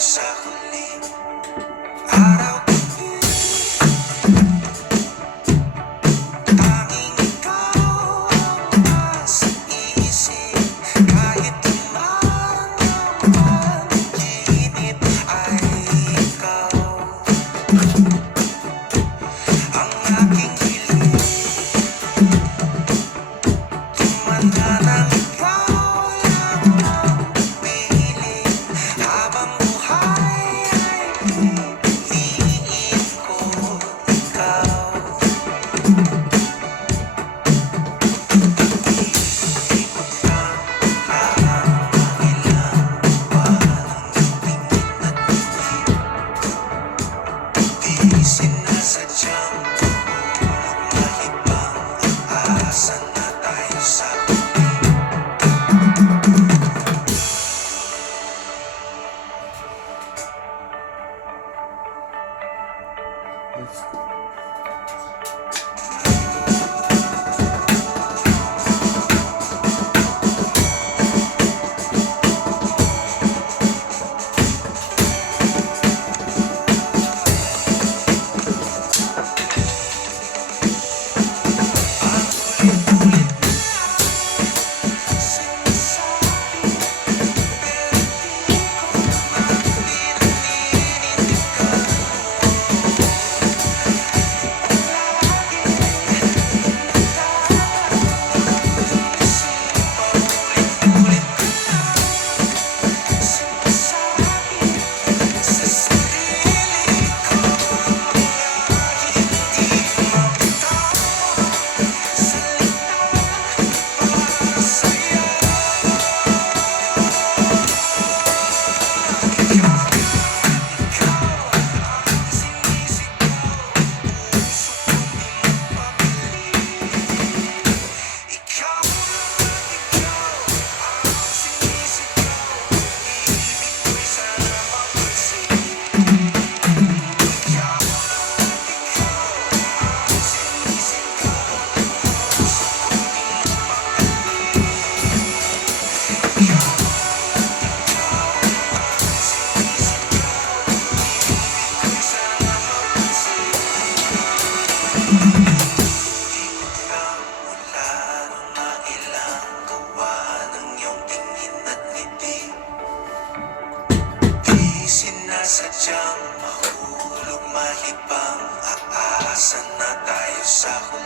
sa huling araw. Tanging ikaw ang nasa isip, kahit naman ang panaginip ay ikaw ang aking hiling. Tumanda ng ikaw lang ang piling, habang buhay ay pipiliin ko ikaw. Ikot lang ang ilang buwan ng tingin at ngiti, di sinasadyang tumulong malibang ang asa na tayo sa huli. Sinasadyang mahulog malibang, aasa na tayo sa huli.